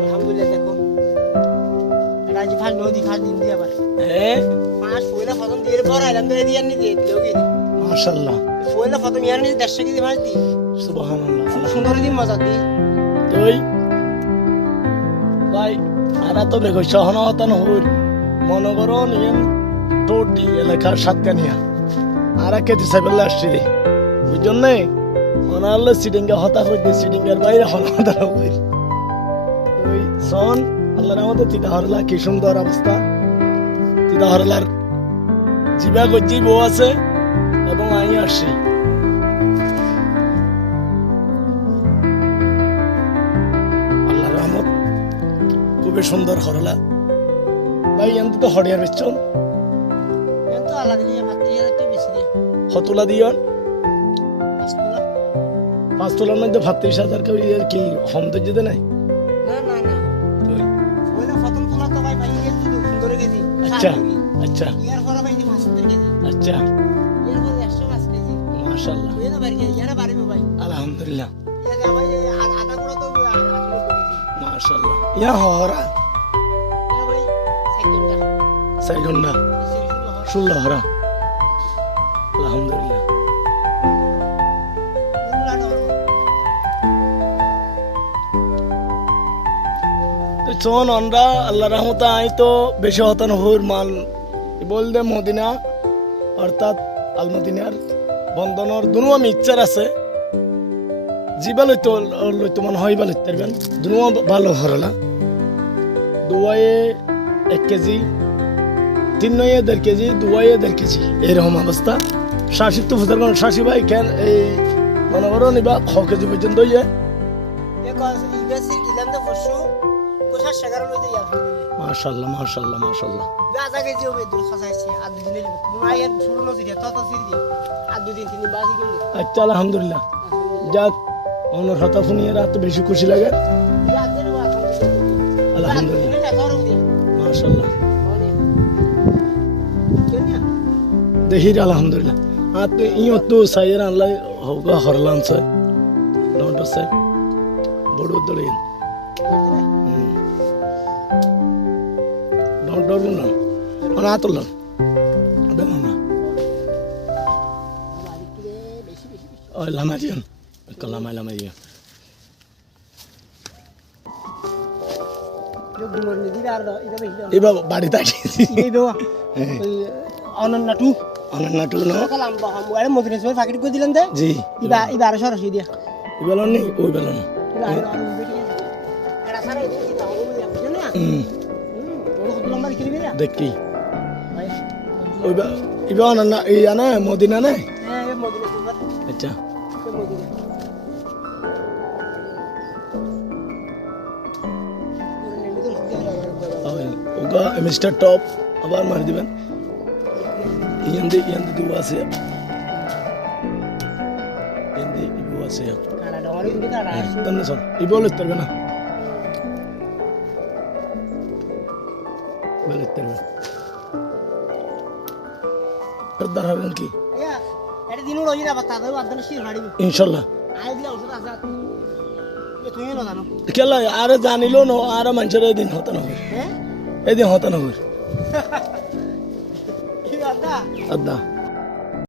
আলহামদুলিল্লাহ দেখো। আজ ফার্স্ট নদী ফার্স্ট দিন দিয়ে আবার। হ্যাঁ পাঁচ পয়লা প্রথম দিয়ে পর আইলাম দিয়ে লোকে পয়লা ইয়ার কেজি মাছ দিই সুবহানাল্লাহ। খুব সুন্দর দিন মজা দিই তুই ভাই আরা তো দেখো সহনতা নহর করো টোটি এলাকার সাতকানিয়া। আরা কেটে সাইবেল আসছি ওই জন্যে সিডিঙ্গা হতা হইতে সিডিঙ্গার বাইরে হই ওই সন আল্লাহর আমাদের তিতা হরলা কি সুন্দর অবস্থা। তিতা হরলার জিবা গজ্জি বউ আছে এবং আই আসছি। আল্লাহর রহমত খুবই সুন্দর হরলা। ভাই এমন তো হরিয়ার বেচন ভাত হতুলা দিয়ন। পাঁচ তোলা। পাঁচ তোলার মধ্যে ভাত্রিশ হাজার কেউ কি হম তো যেতে নাই? আচ্ছা আচ্ছা। মাশাল্লাহ ইয়া হরা ষোলো হরা আলহামদুলিল্লাহ। চোন অনরা আল্লাহ রহমতা আই তো বেশি হতান হুর মাল। বল মদিনা, অর্থাৎ আল মদিনার বন্ধনের দুনো আমি ইচ্ছার আছে। জিবা লইতো লইতো মনে হয় বা লইতে পারবেন। দুনো ভালো হরলা দুয়ায়ে এক কেজি, তিন নয়ে দেড় কেজি, দুয়ায়ে দেড় কেজি এইরকম অবস্থা। শাসি তো ফুটার কারণ শাসি ভাই কেন এই মনে করো নিবা ছ কেজি পর্যন্ত ইয়ে মাশাল্লাহ মাশাল্লাহ মাশাল্লাহ। আধা কেজি হবে দূর খাসাইছে আর দুদিনের মায়ের ছোট নজিরে তত সিরি দিয়ে আর দুদিন তিন বাজি কিনবে আচ্ছা আলহামদুলিল্লাহ। যাক শুনিয়ে রাত বেশি খুশি লাগে। আলহামদুলিল্লাহ। মাশাল্লাহ। দেহির আলহামদুলিল্লাহ। আর তো ইও তো সাইয়ের হোগা হরলান বড় ডর ডর না। অনা আতল দেন না। ওই লামা দিন কলামা লামা দিন এবার বাড়ি থাকি অনন্যা টু অনন্যা টু ন। আরে মদিনেশ্বর ফাঁকি করে দিলেন দে। জি। ইবা ইবা আরও সরসি দিয়া। ইবেলন নি ওই বেলন ইবা দেখি ইবা অনন্যা এই আনে মদিনা নে আচ্ছা। ওগা মিস্টার টপ আবার মারি দিবেন। ইয়ান্দি ইয়ান্দি দিব আছে। ইয়ান্দি ইবু আছে। কারা ডমারি দিবে সর ইবু লিখতে পারবে না। পারবে সর্দার হবেন কি ইয়া এটা দিনও রই না বাতা দাও আদন শির হাড়িবে ইনশাল্লাহ। আই দিলা ওষুধ আছে এ তুমি না জানো? কেলা আরে জানিলো ন আরে মানুষের এদিন হতা না হ্যাঁ? এদিন হতা না কি আদা আদা